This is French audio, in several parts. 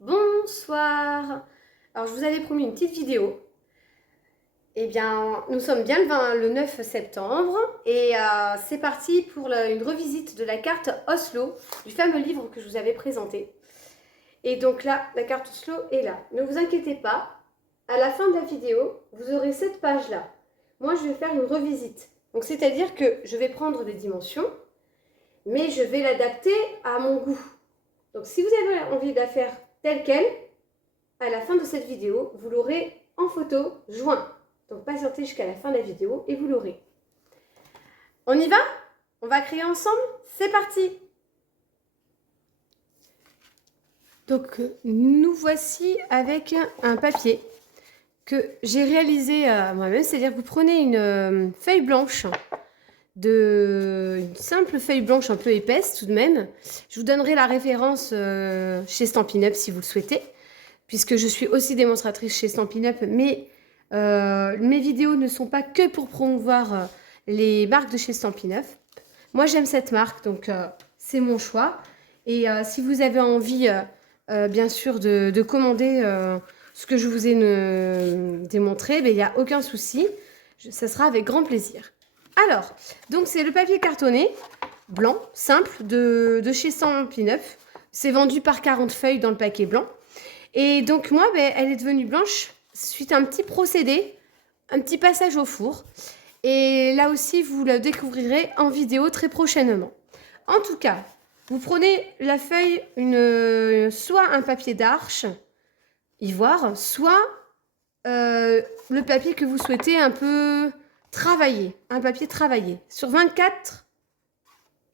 Bonsoir. Alors, je vous avais promis une petite vidéo. Eh bien, nous sommes bien le 9 septembre et c'est parti pour une revisite de la carte Oslo, du fameux livre que je vous avais présenté. Et donc là, la carte Oslo est là. Ne vous inquiétez pas, à la fin de la vidéo, vous aurez cette page-là. Moi, je vais faire une revisite. Donc, c'est-à-dire que je vais prendre des dimensions, mais je vais l'adapter à mon goût. Donc, si vous avez envie de la faire telle qu'elle, à la fin de cette vidéo, vous l'aurez en photo joint. Donc patientez jusqu'à la fin de la vidéo et vous l'aurez. On y va? On va créer ensemble? C'est parti! Donc nous voici avec un papier que j'ai réalisé moi-même, c'est-à-dire que vous prenez une feuille blanche, une simple feuille blanche un peu épaisse tout de même. Je vous donnerai la référence chez Stampin' Up si vous le souhaitez, puisque je suis aussi démonstratrice chez Stampin' Up, mais mes vidéos ne sont pas que pour promouvoir les marques de chez Stampin' Up. Moi, j'aime cette marque, donc c'est mon choix. Et si vous avez envie, bien sûr, de commander ce que je vous ai démontré, il n'y a aucun souci. Ça sera avec grand plaisir. Alors, donc c'est le papier cartonné, blanc, simple, de chez Stampin' Up. C'est vendu par 40 feuilles dans le paquet blanc. Et donc moi, elle est devenue blanche suite à un petit procédé, un petit passage au four. Et là aussi, vous le découvrirez en vidéo très prochainement. En tout cas, vous prenez la feuille, soit un papier d'arche, ivoire, soit le papier que vous souhaitez un peu travailler, un papier travaillé. Sur 24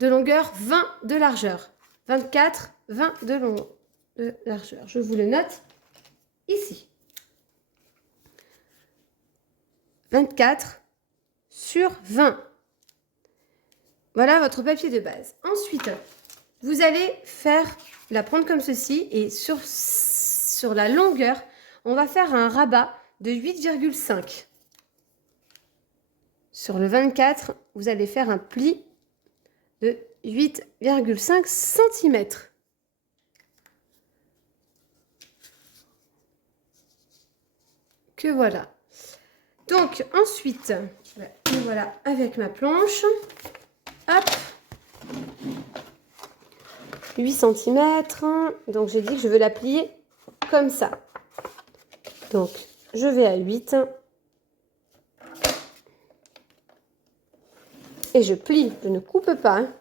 de longueur, 20 de largeur. 24, 20 de largeur. Je vous le note ici. 24 sur 20. Voilà votre papier de base. Ensuite, vous allez la prendre comme ceci et sur la longueur, on va faire un rabat de 8,5. Sur le 24, vous allez faire un pli de 8,5 cm. Que voilà. Donc ensuite, voilà avec ma planche. Hop. 8 cm. Donc j'ai dit que je veux la plier comme ça. Donc je vais à 8. Et je plie. Je ne coupe pas. Hein.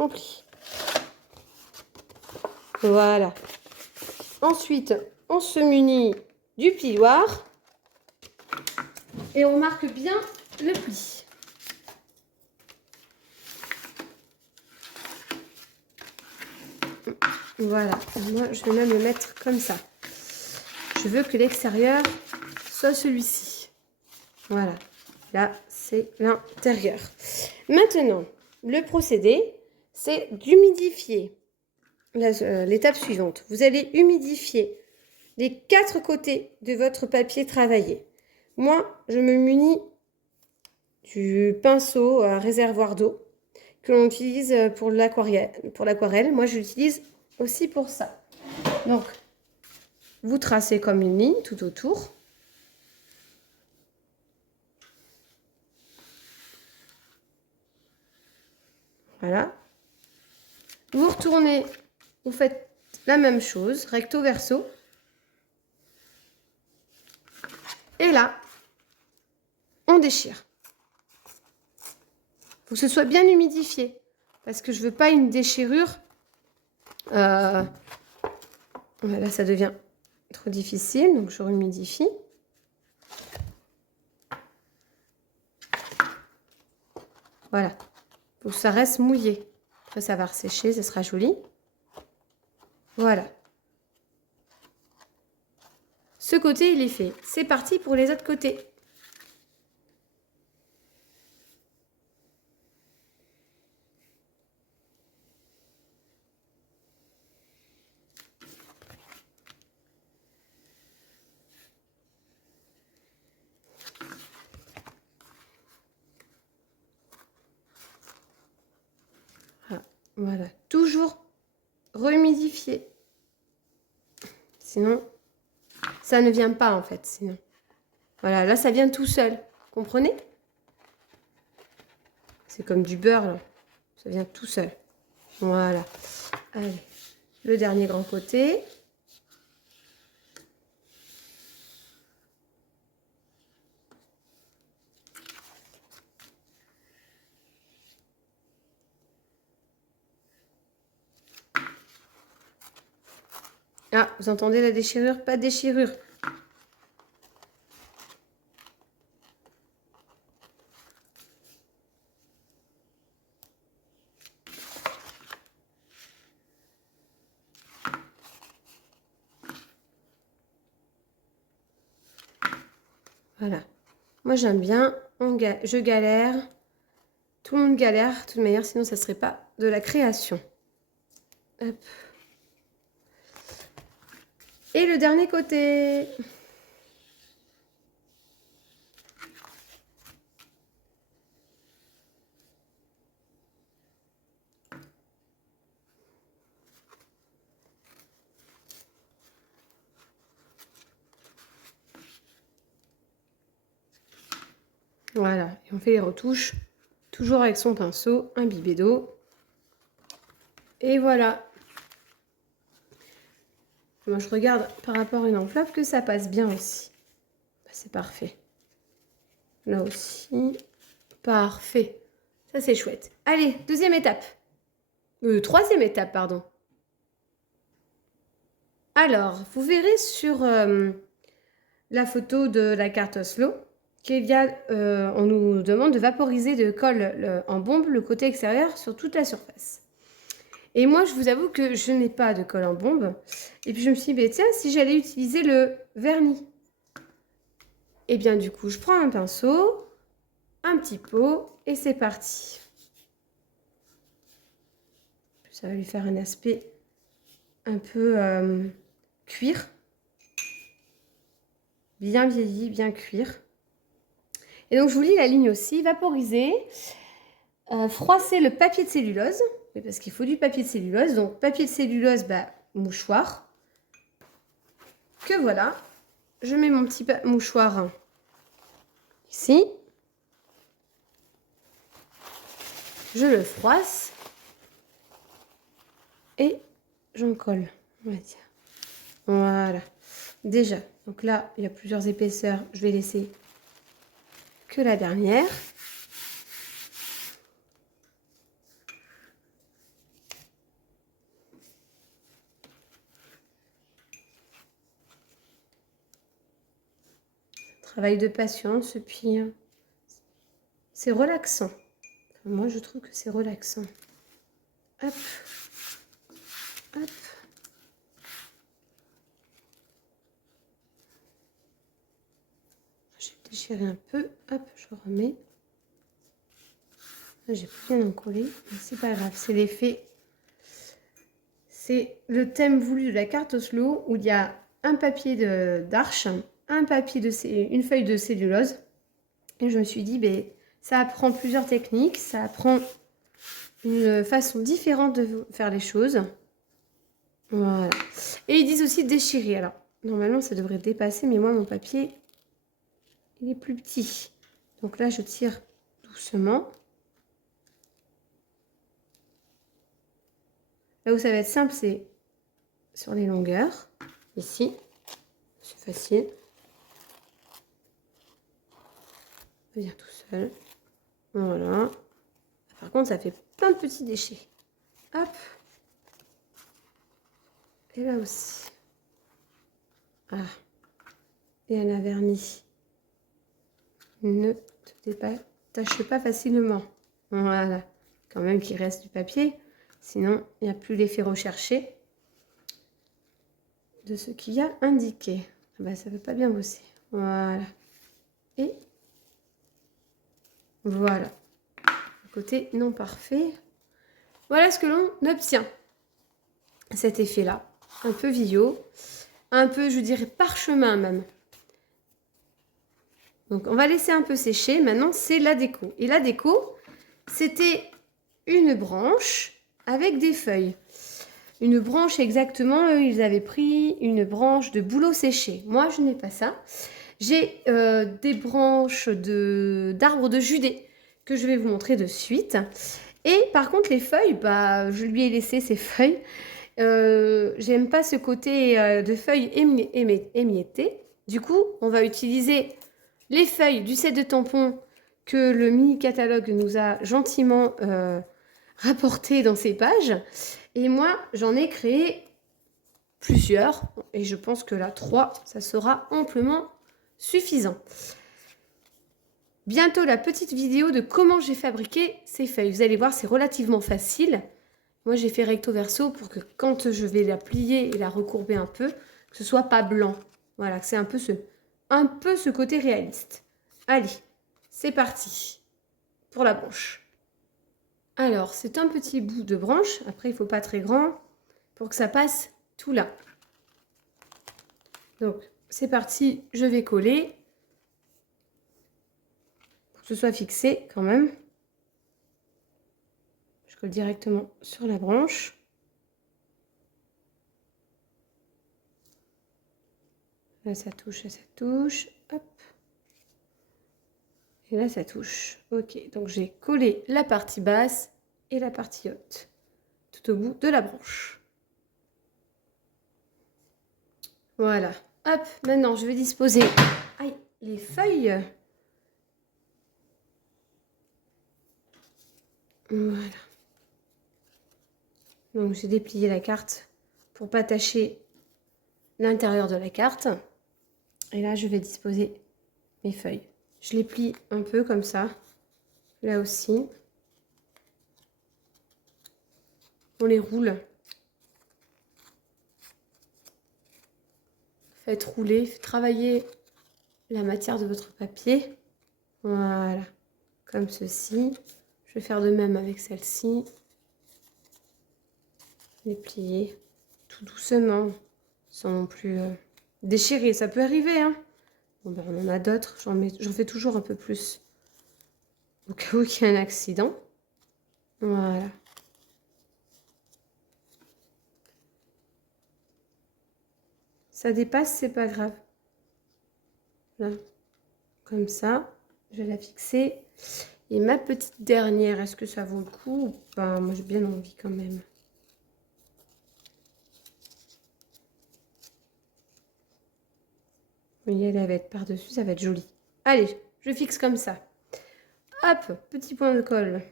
On plie. Voilà. Ensuite, on se munit du plioir. Et on marque bien le pli. Voilà, moi je vais même le mettre comme ça. Je veux que l'extérieur soit celui-ci. Voilà, là c'est l'intérieur. Maintenant, le procédé, c'est d'humidifier. L'étape suivante, vous allez humidifier les 4 côtés de votre papier travaillé. Moi, je me munis du pinceau à réservoir d'eau que l'on utilise pour l'aquarelle. Moi, je l'utilise aussi pour ça. Donc, vous tracez comme une ligne tout autour. Voilà. Vous retournez, vous faites la même chose, recto verso. Et là, on déchire. Il faut que ce soit bien humidifié. Parce que je ne veux pas une déchirure. Là, ça devient trop difficile. Donc, je humidifie. Voilà. Il faut que ça reste mouillé. Après, ça va ressécher. Ça sera joli. Voilà. Ce côté, il est fait. C'est parti pour les autres côtés. Voilà, toujours rehumidifier. Sinon, ça ne vient pas en fait. Sinon, voilà, là, ça vient tout seul. Comprenez? C'est comme du beurre, là. Ça vient tout seul. Voilà. Allez, le dernier grand côté. Ah, vous entendez la déchirure? Pas de déchirure. Voilà. Moi, j'aime bien. Je galère. Tout le monde galère. De toute manière, sinon, ça ne serait pas de la création. Hop. Et le dernier côté. Voilà. Et on fait les retouches. Toujours avec son pinceau, imbibé d'eau. Et voilà. Moi, je regarde par rapport à une enveloppe que ça passe bien aussi. C'est parfait. Là aussi. Parfait. Ça, c'est chouette. Allez, deuxième étape. Troisième étape, pardon. Alors, vous verrez sur la photo de la carte Oslo qu'il y a, on nous demande de vaporiser de colle en bombe le côté extérieur sur toute la surface. Et moi, je vous avoue que je n'ai pas de colle en bombe. Et puis, je me suis dit, tiens, si j'allais utiliser le vernis. Et bien, du coup, je prends un pinceau, un petit pot, et c'est parti. Ça va lui faire un aspect un peu cuir. Bien vieilli, bien cuir. Et donc, je vous lis la ligne aussi. Vaporiser, froisser le papier de cellulose. Oui, parce qu'il faut du papier de cellulose. Donc, papier de cellulose, mouchoir. Que voilà. Je mets mon petit mouchoir ici. Je le froisse. Et j'en colle, on va dire. Voilà. Déjà, donc là, il y a plusieurs épaisseurs. Je vais laisser que la dernière. Travail de patience, et puis c'est relaxant. Enfin, moi, je trouve que c'est relaxant. Hop. Hop. Je vais déchirer un peu. Hop, je remets. J'ai plus bien encollé, mais c'est pas grave, c'est l'effet. C'est le thème voulu de la carte Oslo où il y a un papier d'arche, une feuille de cellulose. Et je me suis dit, ça apprend plusieurs techniques, ça apprend une façon différente de faire les choses. Voilà. Et ils disent aussi déchirer. Alors, normalement, ça devrait dépasser, mais moi, mon papier, il est plus petit. Donc là, je tire doucement. Là où ça va être simple, c'est sur les longueurs. Ici, c'est facile. Ça vient tout seul. Voilà. Par contre, ça fait plein de petits déchets. Hop. Et là aussi. Ah. Et elle a verni. Ne te détache pas facilement. Voilà. Quand même qu'il reste du papier. Sinon, il n'y a plus l'effet recherché de ce qu'il y a indiqué. Ça ne veut pas bien bosser. Voilà. Et voilà. Le côté non parfait. Voilà ce que l'on obtient. Cet effet-là. Un peu vieillot. Un peu, je dirais, parchemin même. Donc, on va laisser un peu sécher. Maintenant, c'est la déco. Et la déco, c'était une branche avec des feuilles. une branche exactement. Eux, ils avaient pris une branche de bouleau séché. Moi, je n'ai pas ça. J'ai des branches d'arbres de Judée que je vais vous montrer de suite. Et par contre, les feuilles, bah, je lui ai laissé ces feuilles. J'aime pas ce côté de feuilles émiettées. Du coup, on va utiliser les feuilles du set de tampons que le mini catalogue nous a gentiment rapporté dans ses pages. Et moi, j'en ai créé plusieurs. Et je pense que là, 3, ça sera amplement suffisant. Bientôt la petite vidéo de comment j'ai fabriqué ces feuilles. Vous allez voir, c'est relativement facile. Moi, j'ai fait recto verso pour que quand je vais la plier et la recourber un peu, que ce soit pas blanc. Voilà, c'est un peu ce côté réaliste. Allez, c'est parti pour la branche. Alors, c'est un petit bout de branche. Après, il ne faut pas très grand pour que ça passe tout là. Donc, c'est parti. Je vais coller pour que ce soit fixé quand même. Je colle directement sur la branche. Là, ça touche, là, ça touche. Hop. Et là, ça touche. Ok, donc j'ai collé la partie basse et la partie haute, tout au bout de la branche. Voilà. Hop, maintenant, je vais disposer les feuilles. Voilà. Donc, j'ai déplié la carte pour pas tacher l'intérieur de la carte. Et là, je vais disposer mes feuilles. Je les plie un peu comme ça. Là aussi. On les roule. Faites rouler, faites travailler la matière de votre papier. Voilà. Comme ceci. Je vais faire de même avec celle-ci. Les plier tout doucement, sans non plus déchirer. Ça peut arriver, hein. Bon, ben, on en a d'autres. J'en fais toujours un peu plus. Au cas où il y a un accident. Voilà. Ça dépasse, c'est pas grave. Là, comme ça. Je vais la fixer. Et ma petite dernière, est-ce que ça vaut le coup ou pas? Moi, j'ai bien envie quand même. Vous voyez, elle va être par-dessus, ça va être joli. Allez, je fixe comme ça. Hop, petit point de colle.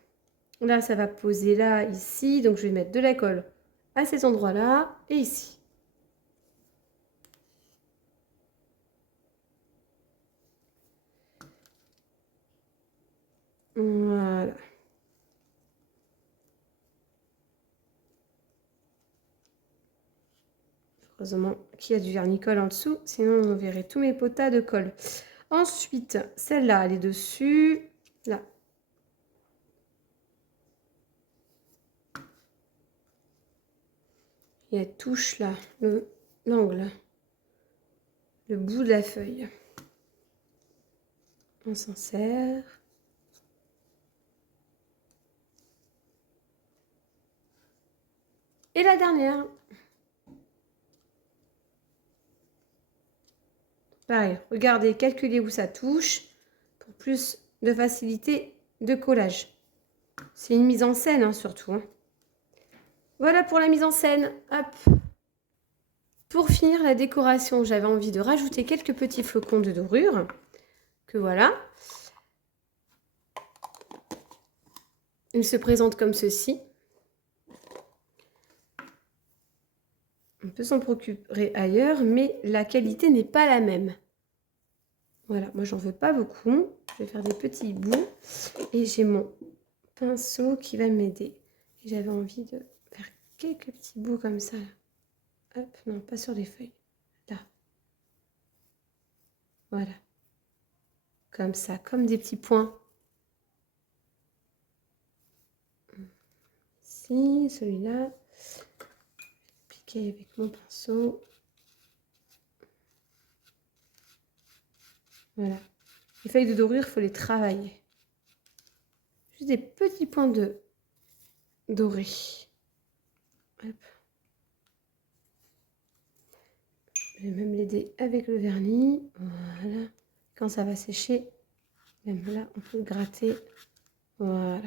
Là, ça va poser là, ici. Donc, je vais mettre de la colle à cet endroit-là et ici. Voilà. Heureusement qu'il y a du vernis-colle en dessous, sinon on verrait tous mes potas de colle. Ensuite, celle-là, elle est dessus. Là. Et elle touche là, l'angle, le bout de la feuille. On s'en sert. Et la dernière. Pareil, regardez, calculez où ça touche pour plus de facilité de collage. C'est une mise en scène, hein, surtout. Hein. Voilà pour la mise en scène. Hop. Pour finir la décoration, j'avais envie de rajouter quelques petits flocons de dorure. Que voilà. Il se présente comme ceci. On peut s'en procurer ailleurs, mais la qualité n'est pas la même. Voilà, moi j'en veux pas beaucoup. Je vais faire des petits bouts. Et j'ai mon pinceau qui va m'aider. J'avais envie de faire quelques petits bouts comme ça. Hop, non, pas sur les feuilles. Là. Voilà. Comme ça, comme des petits points. Ici, celui-là. Appliquer avec mon pinceau. Voilà. Les feuilles de dorure, il faut les travailler. Juste des petits points de doré. Hop. Je vais même l'aider avec le vernis. Voilà. Quand ça va sécher, même là, on peut gratter. Voilà.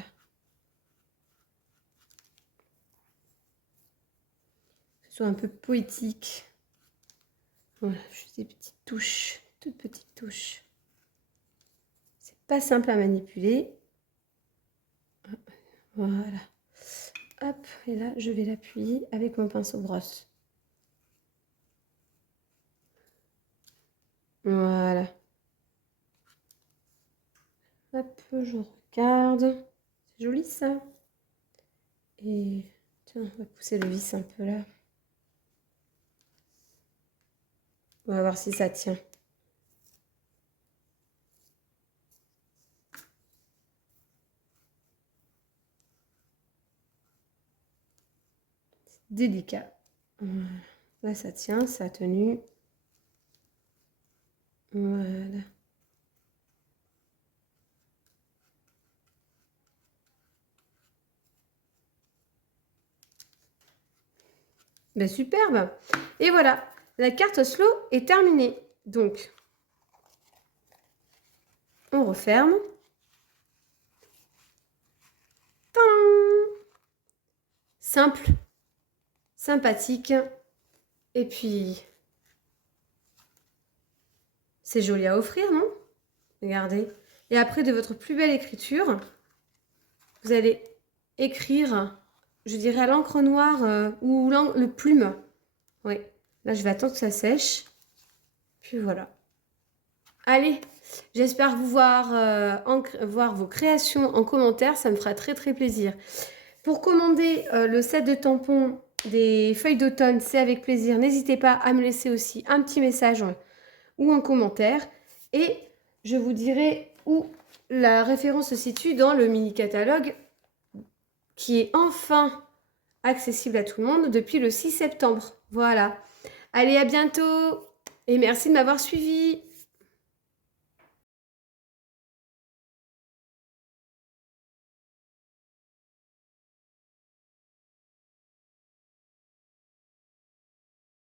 Que ce soit un peu poétique. Voilà, juste des petites touches, toutes petites touches. C'est pas simple à manipuler. Voilà. Hop, et là, je vais l'appuyer avec mon pinceau brosse. Voilà. Hop, je regarde. C'est joli ça. Et tiens, on va pousser le vis un peu là. On va voir si ça tient. C'est délicat. Là, ça tient, ça a tenu. Voilà. Ben, superbe. Et voilà, la carte slow est terminée. Donc, on referme. Tadam! Simple, sympathique. Et puis, c'est joli à offrir, non? Regardez. Et après, de votre plus belle écriture, vous allez écrire, je dirais à l'encre noire ou le plume. Oui, là, je vais attendre que ça sèche. Puis voilà. Allez, j'espère vous voir vos créations en commentaire. Ça me fera très, très plaisir. Pour commander le set de tampons des feuilles d'automne, c'est avec plaisir. N'hésitez pas à me laisser aussi un petit message ou un commentaire. Et je vous dirai où la référence se situe dans le mini-catalogue qui est enfin accessible à tout le monde depuis le 6 septembre. Voilà. Allez, à bientôt et merci de m'avoir suivi.